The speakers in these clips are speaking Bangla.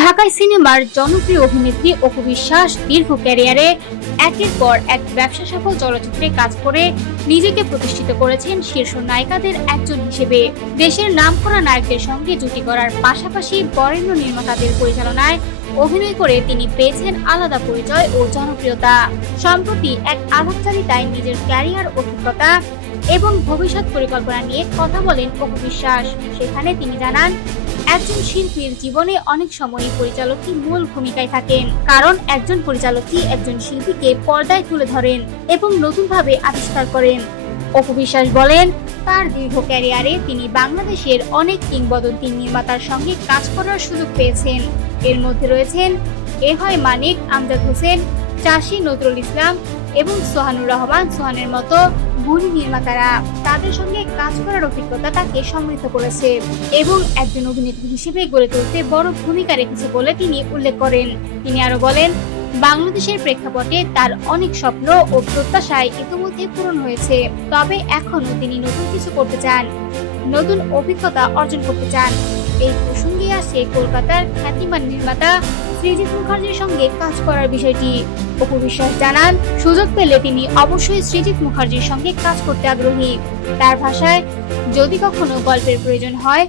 ঢাকাই সিনেমার জনপ্রিয় অভিনেত্রী অপু বিশ্বাস দীর্ঘ ক্যারিয়ারে একের পর এক ব্যবসা সফল চলচ্চিত্রে কাজ করে নিজেকে প্রতিষ্ঠিত করেছেন শীর্ষ নায়িকাদের একজন হিসেবে। দেশের নামকরা নায়কদের সঙ্গে জুটি করার পাশাপাশি বরেণ্য নির্মাতাদের পরিচালনায় অভিনয় করে তিনি পেয়েছেন আলাদা পরিচয় ও জনপ্রিয়তা। সম্প্রতি এক আলাপচারিতায় নিজের ক্যারিয়ার অভিজ্ঞতা এবং ভবিষ্যৎ পরিকল্পনা নিয়ে কথা বলেন অপু বিশ্বাস। সেখানে তিনি জানান, একজন শিল্পীর জীবনে অনেক সময়ই পরিচালকই মূল ভূমিকায় থাকেন, কারণ একজন পরিচালকই একজন শিল্পীকে পর্দায় তুলে ধরেন এবং নতুনভাবে আবিষ্কার করেন। অপু বিশ্বাস বলেন, তার দীর্ঘ ক্যারিয়ারে তিনি বাংলাদেশের অনেক কিংবদন্তি নির্মাতার সঙ্গে কাজ করার সুযোগ পেয়েছেন। এর মধ্যে রয়েছেন এ.হয় মানিক, আমজাদ হোসেন, চাষী নজরুল ইসলাম এবং সোহানুর রহমান সোহানের মতো গুণী নির্মাতারা। তাদের সঙ্গে কাজ করার অভিজ্ঞতা তাকে সমৃদ্ধ করেছে এবং একজন অভিনেত্রী হিসেবে গড়ে তুলতে বড় ভূমিকা রেখেছে বলে তিনি উল্লেখ করেন। তিনি আরো বলেন, বাংলাদেশের প্রেক্ষাপটে তার অনেক স্বপ্ন ও প্রত্যাশায় ইতিমধ্যে পূরণ হয়েছে, তবে এখনো তিনি নতুন কিছু করতে চান, নতুন অভিজ্ঞতা অর্জন করতে চান। এই প্রসঙ্গে আসে কলকাতার খ্যাতিমান নির্মাতা সৃজিত মুখার্জির সঙ্গে কাজ করার বিষয়টি। অপু বিশ্বাস জানান, সুযোগ পেলে তিনি অবশ্যই সৃজিত মুখার্জির সঙ্গে কাজ করতে আগ্রহী। তার ভাষায়, যদি কখনো গল্পের প্রয়োজন হয়,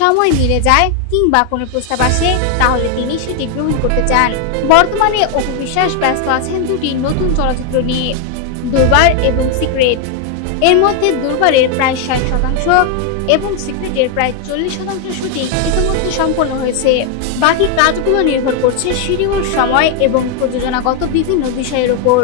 সময় মিলে যায় কিংবা কোনো প্রস্তাব আসে, তাহলে তিনি সেটি গ্রহণ করতে চান। বর্তমানে অপু বিশ্বাস ব্যস্ত আছেন দুটি নতুন চলচ্চিত্র নিয়ে, দুর্বার এবং সিক্রেট। এর মধ্যে দুর্বারের প্রায় 60% এবং সিক্রেটের প্রায় 40% শুটিং ইতিমধ্যে সম্পন্ন হয়েছে। বাকি কাজগুলো নির্ভর করছে শিডিউল, সময় এবং প্রযোজনাগত বিভিন্ন বিষয়ের উপর।